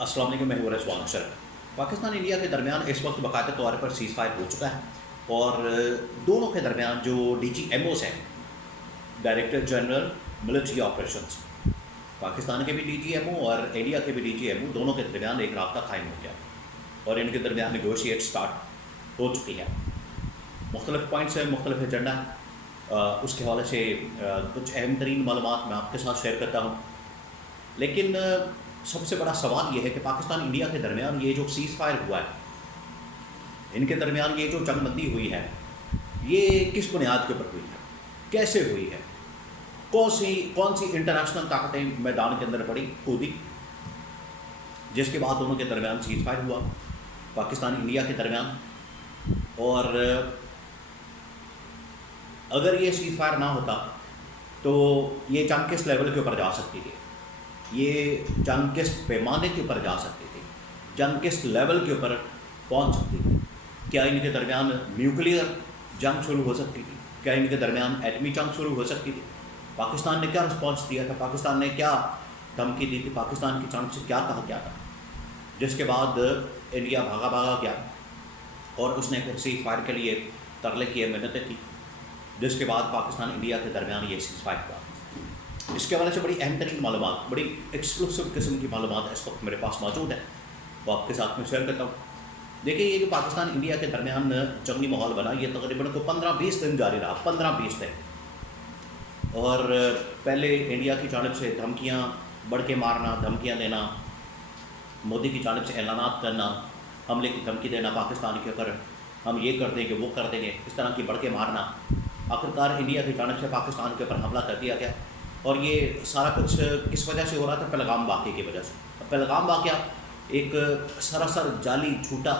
السلام علیکم، میں ہوں رضوان اختر۔ پاکستان انڈیا کے درمیان اس وقت باقاعدہ طور پر سیز فائر ہو چکا ہے، اور دونوں کے درمیان جو ڈی جی ایم اوز ہیں، director general military operations, Pakistan کے بھی ڈی جی ایم او اور انڈیا کے بھی ڈی جی ایم او، دونوں کے درمیان ایک رابطہ قائم ہو گیا اور ان کے درمیان نیگوشیٹ سٹارٹ ہو چکی ہے۔ مختلف پوائنٹس ہیں، مختلف ایجنڈا ہے، اس کے حوالے سے کچھ اہم ترین معلومات میں آپ کے ساتھ شیئر کرتا ہوں۔ لیکن سب سے بڑا سوال یہ ہے کہ پاکستان انڈیا کے درمیان یہ جو سیز فائر ہوا ہے، ان کے درمیان یہ جو جنگ بندی ہوئی ہے، یہ کس بنیاد کے اوپر ہوئی ہے، کیسے ہوئی ہے، کون سی انٹرنیشنل طاقتیں میدان کے اندر پڑی کودی، جس کے بعد دونوں کے درمیان سیز فائر ہوا پاکستان انڈیا کے درمیان۔ اور اگر یہ سیز فائر نہ ہوتا تو یہ جنگ کس لیول کے اوپر جا سکتی تھی، یہ جنگ کس پیمانے کے اوپر جا سکتی تھی، جنگ کس لیول کے اوپر پہنچ سکتی تھی؟ کیا ان کے درمیان نیوکلیئر جنگ شروع ہو سکتی تھی؟ کیا ان کے درمیان ایٹمی جنگ شروع ہو سکتی تھی؟ پاکستان نے کیا رسپانس دیا تھا؟ پاکستان نے کیا دھمکی دی تھی؟ پاکستان کی جانب سے کیا کہا گیا تھا؟ جس کے بعد انڈیا بھاگا گیا اور اس نے پھر سیز فائر کے لیے ترلے کیے، محنتیں کی، جس کے بعد پاکستان انڈیا کے درمیان یہ سیز فائر ہوا۔ اس کے حوالے سے بڑی اہم ترین معلومات، بڑی ایکسکلوسیو قسم کی معلومات اس وقت میرے پاس موجود ہیں، وہ آپ کے ساتھ میں شیئر کرتا ہوں۔ دیکھیے، یہ جو پاکستان انڈیا کے درمیان جنگی ماحول بنا، یہ تقریباً 15-20 دن جاری رہا، 15-20 دن۔ اور پہلے انڈیا کی جانب سے دھمکیاں، بڑھ کے مارنا، دھمکیاں دینا، مودی کی جانب سے اعلانات کرنا، حملے کی دھمکی دینا پاکستان کے اوپر، ہم یہ کر دیں گے، وہ کر دیں گے، اس طرح کی بڑھ کے مارنا۔ آخرکار انڈیا کی جانب سے پاکستان کے اوپر حملہ کر دیا گیا، اور یہ سارا کچھ کس وجہ سے ہو رہا تھا؟ پہلگام واقعے کی وجہ سے۔ پہلگام واقعہ ایک سراسر جعلی جھوٹا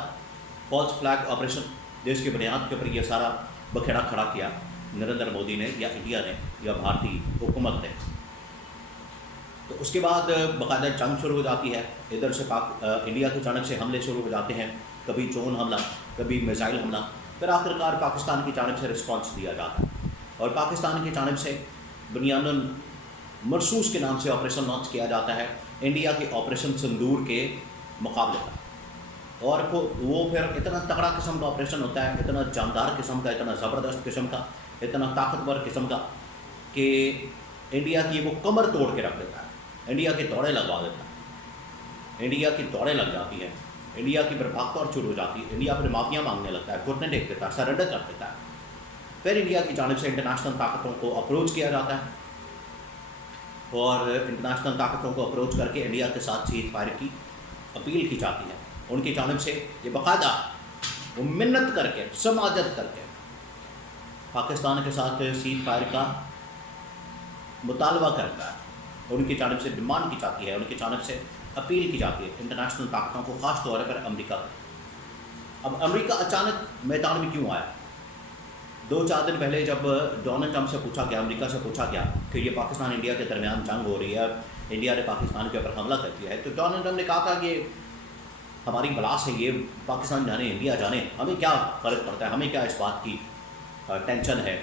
فالس فلیگ آپریشن، جس کی بنیاد کے اوپر یہ سارا بکھیڑا کھڑا کیا نریندر مودی نے، یا انڈیا نے، یا بھارتی حکومت نے۔ تو اس کے بعد باقاعدہ جنگ شروع ہو جاتی ہے، ادھر سے انڈیا کی جانب سے حملے شروع ہو جاتے ہیں، کبھی ڈرون حملہ، کبھی میزائل حملہ، پھر آخرکار پاکستان کی جانب سے رسپانس دیا جاتا ہے، اور پاکستان کی جانب سے بنیاداً مرسوس کے نام سے آپریشن لانچ کیا جاتا ہے، انڈیا کے آپریشن سندور کے مقابلے کا۔ اور وہ پھر اتنا تگڑا قسم کا آپریشن ہوتا ہے، اتنا جاندار قسم کا، اتنا زبردست قسم کا، اتنا طاقتور قسم کا، کہ انڈیا کی وہ کمر توڑ کے رکھ دیتا ہے، انڈیا کے دوڑیں لگوا دیتا ہے، انڈیا کی دوڑیں لگ جاتی ہیں، انڈیا کی پھر بھاگ دوڑ شروع ہو جاتی ہے، انڈیا پھر معافیاں مانگنے لگتا ہے، گھٹنے ٹیک دیتا ہے، سرنڈر کر دیتا ہے۔ پھر انڈیا کی جانب سے انٹرنیشنل طاقتوں کو اپروچ کیا جاتا ہے، اور انٹرنیشنل طاقتوں کو اپروچ کر کے انڈیا کے ساتھ سیز فائر کی اپیل کی جاتی ہے۔ ان کی جانب سے یہ باقاعدہ وہ منت کر کے، سماجت کر کے پاکستان کے ساتھ سیز فائر کا مطالبہ کرتا ہے، ان کی جانب سے ڈیمانڈ کی جاتی ہے، ان کی جانب سے اپیل کی جاتی ہے انٹرنیشنل طاقتوں کو، خاص طور پر امریکہ کو۔ اب امریکہ اچانک میدان میں کیوں آیا؟ 2-4 دن پہلے جب ڈونلڈ ٹرمپ سے پوچھا گیا، امریکہ سے پوچھا گیا کہ یہ پاکستان انڈیا کے درمیان جنگ ہو رہی ہے، انڈیا نے پاکستان کے اوپر حملہ کر دیا ہے، تو ڈونلڈ ٹرمپ نے کہا تھا کہ ہماری بلاس ہے، یہ پاکستان جانے، انڈیا جانے، ہمیں کیا فرق پڑتا ہے، ہمیں کیا اس بات کی ٹینشن ہے۔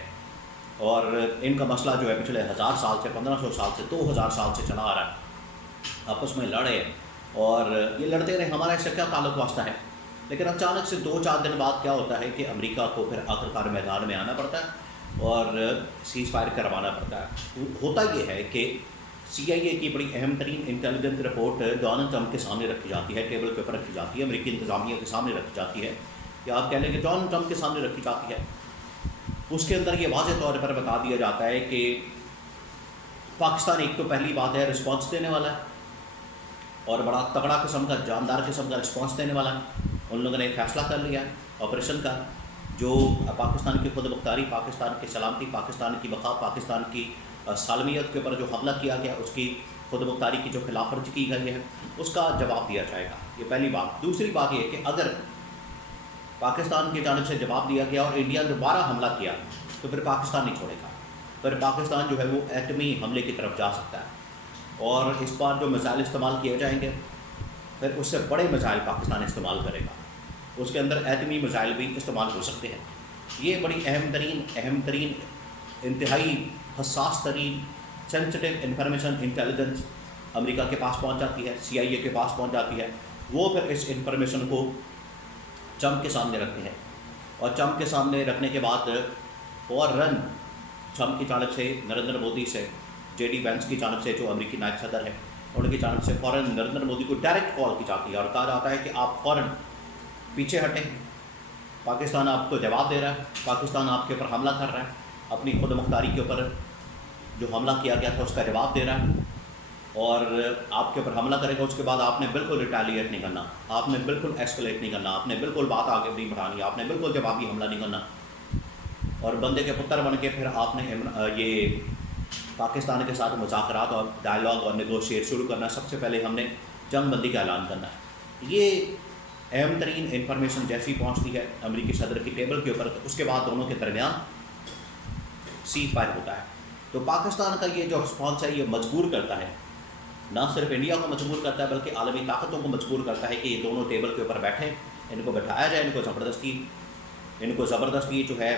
اور ان کا مسئلہ جو ہے پچھلے 1000 سال سے، 1500 سال سے، 2000 سال سے چلا آ رہا ہے، آپس میں لڑے اور یہ لڑتے رہے، ہمارا اس سے کیا تعلق واسطہ ہے۔ لیکن اچانک سے 2-4 دن بعد کیا ہوتا ہے کہ امریکہ کو پھر آخرکار میدان میں آنا پڑتا ہے اور سیز فائر کروانا پڑتا ہے۔ ہوتا یہ ہے کہ سی آئی اے کی بڑی اہم ترین انٹیلیجنس رپورٹ ڈونلڈ ٹرمپ کے سامنے رکھی جاتی ہے، ٹیبل کے اوپر رکھی جاتی ہے، امریکی انتظامیہ کے سامنے رکھی جاتی ہے، یا آپ کہہ لیں کہ ڈونلڈ ٹرمپ کے سامنے رکھی جاتی ہے۔ اس کے اندر یہ واضح طور پر بتا دیا جاتا ہے کہ پاکستان ایک تو پہلی بات ہے رسپانس دینے والا ہے، اور بڑا تگڑا قسم کا، جاندار قسم کا رسپانس دینے والا ہے۔ ان لوگوں نے ایک فیصلہ کر لیا ہے آپریشن کا، جو پاکستان کی خود مختاری، پاکستان کی سلامتی، پاکستان کی بقا، پاکستان کی سالمیت کے اوپر جو حملہ کیا گیا، اس کی خود مختاری کی جو خلاف ورزی کی گئی ہے، اس کا جواب دیا جائے گا۔ یہ پہلی بات۔ دوسری بات یہ ہے کہ اگر پاکستان کی جانب سے جواب دیا گیا اور انڈیا نے دوبارہ حملہ کیا تو پھر پاکستان نہیں چھوڑے گا، پھر پاکستان جو ہے وہ ایٹمی حملے کی طرف جا سکتا ہے، اور اس بار جو میزائل استعمال کیے جائیں گے پھر اس سے بڑے میزائل پاکستان استعمال کرے گا، اس کے اندر ایٹمی میزائل بھی استعمال ہو سکتے ہیں۔ یہ بڑی اہم ترین انتہائی حساس ترین سینسٹیو انفارمیشن، انٹیلیجنس امریکہ کے پاس پہنچ جاتی ہے، CIA کے پاس پہنچ جاتی ہے. وہ پھر اس انفارمیشن کو ٹرمپ کے سامنے رکھتے ہیں، اور ٹرمپ کے سامنے رکھنے کے بعد فوراً ٹرمپ کی جانب سے نریندر مودی سے JD وینس کی جانب سے جو امریکی نائب صدر ہے ان کی جانب سے فوراً نریندر مودی کو ڈائریکٹ کال کی جاتی ہے اور کہا جاتا ہے کہ آپ فوراً پیچھے ہٹیں، پاکستان آپ کو جواب دے رہا ہے، پاکستان آپ کے اوپر حملہ کر رہا ہے، اپنی خود مختاری کے اوپر جو حملہ کیا گیا تھا اس کا جواب دے رہا ہے، اور آپ کے اوپر حملہ کرے گا. اس کے بعد آپ نے بالکل ریٹیلیٹ نہیں کرنا، آپ نے بالکل ایسکلیٹ نہیں کرنا، آپ نے بالکل بات آگے نہیں بڑھانی، آپ نے بالکل جوابی حملہ نہیں کرنا. اور بندے کے پتر بن کے پھر آپ نے یہ پاکستان کے ساتھ مذاکرات اور ڈائلاگ اور نیگوشیٹ شروع کرنا. سب سے پہلے ہم نے جنگ بندی کا اعلان کرنا ہے. یہ اہم ترین انفارمیشن جیسی پہنچتی ہے امریکی صدر کی ٹیبل کے اوپر، اس کے بعد دونوں کے درمیان سیز فائر ہوتا ہے. تو پاکستان کا یہ جو رسپانس ہے یہ مجبور کرتا ہے، نہ صرف انڈیا کو مجبور کرتا ہے بلکہ عالمی طاقتوں کو مجبور کرتا ہے کہ یہ دونوں ٹیبل کے اوپر بیٹھیں، ان کو بٹھایا جائے، ان کو زبردستی جو ہے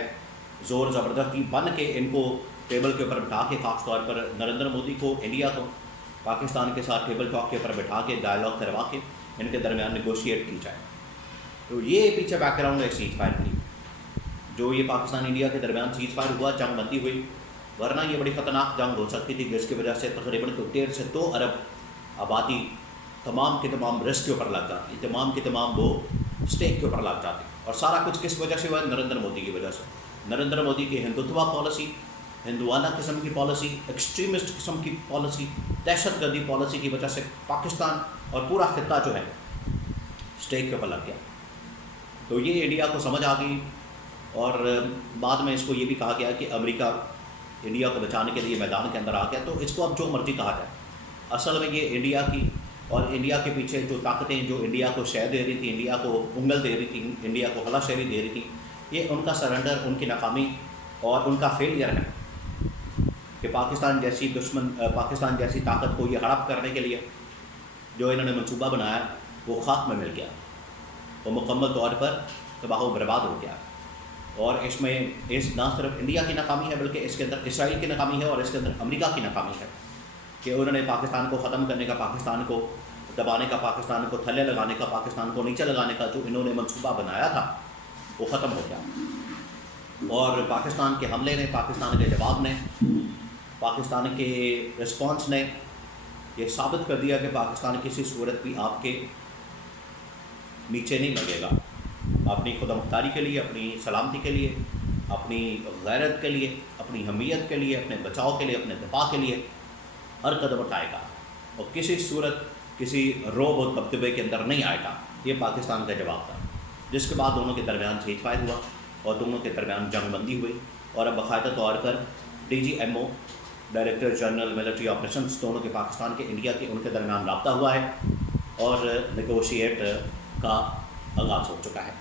زور زبردستی بن کے ان کو ٹیبل کے اوپر بٹھا کے، خاص طور پر نریندر مودی کو، انڈیا کو پاکستان کے ساتھ ٹیبل ٹاک کے اوپر بٹھا کے ڈائلاگ کروا کے ان کے درمیان نیگوشیٹ کی جائے. تو یہ پیچھے بیک گراؤنڈ ہے سیز فائر کی، جو یہ پاکستان انڈیا کے درمیان سیز فائر ہوا، جنگ بندی ہوئی. ورنہ یہ بڑی خطرناک جنگ ہو سکتی تھی جس کی وجہ سے تقریباً 1.5 سے 2 ارب آبادی تمام کے تمام رسک کے اوپر لگ جاتی، تمام کے تمام وہ اسٹیک کے اوپر لگ جاتی. اور سارا کچھ کس وجہ سے ہوا؟ نریندر مودی کی وجہ سے. نریندر مودی کی ہندوتوا پالیسی، ہندوانہ قسم کی پالیسی، ایکسٹریمسٹ قسم کی پالیسی، دہشت گردی پالیسی کی وجہ سے پاکستان اور پورا خطہ جو ہے اسٹیک کے اوپر لگ گیا. تو یہ انڈیا کو سمجھ آ گئی، اور بعد میں اس کو یہ بھی کہا گیا کہ امریکہ انڈیا کو بچانے کے لیے میدان کے اندر آ گیا. تو اس کو اب جو مرضی کہا جائے، اصل میں یہ انڈیا کی اور انڈیا کے پیچھے جو طاقتیں جو انڈیا کو شے دے رہی تھیں، انڈیا کو انگل دے رہی تھیں، انڈیا کو ہلا شیری دے رہی تھیں، یہ ان کا سرنڈر، ان کی ناکامی اور ان کا فیلئر ہے کہ پاکستان جیسی طاقت کو یہ ہڑپ کرنے کے لیے جو انہوں نے منصوبہ بنایا وہ خاک میں مل گیا، وہ مکمل طور پر تباہ و برباد ہو گیا. اور اس میں نہ صرف انڈیا کی ناکامی ہے بلکہ اس کے اندر اسرائیل کی ناکامی ہے اور اس کے اندر امریکہ کی ناکامی ہے کہ انہوں نے پاکستان کو ختم کرنے کا، پاکستان کو دبانے کا، پاکستان کو تھلے لگانے کا، پاکستان کو نیچے لگانے کا جو انہوں نے منصوبہ بنایا تھا وہ ختم ہو گیا. اور پاکستان کے حملے نے، پاکستان کے جواب نے، پاکستان کے رسپانس نے یہ ثابت کر دیا کہ پاکستان کسی صورت بھی آپ کے نیچے نہیں لگے گا. اپنی خود مختاری کے لیے، اپنی سلامتی کے لیے، اپنی غیرت کے لیے، اپنی حمیت کے لیے، اپنے بچاؤ کے لیے، اپنے دفاع کے لیے ہر قدم اٹھائے گا اور کسی صورت کسی روب و دبدبے کے اندر نہیں آئے گا. یہ پاکستان کا جواب تھا، جس کے بعد دونوں کے درمیان سیز فائر ہوا اور دونوں کے درمیان جنگ بندی ہوئی. اور اب باقاعدہ طور پر DGMO، director general military operations, دونوں کے پاکستان کے، انڈیا کے، ان کے درمیان رابطہ ہوا ہے اور نیگوشیٹ کا آغاز ہو چکا ہے.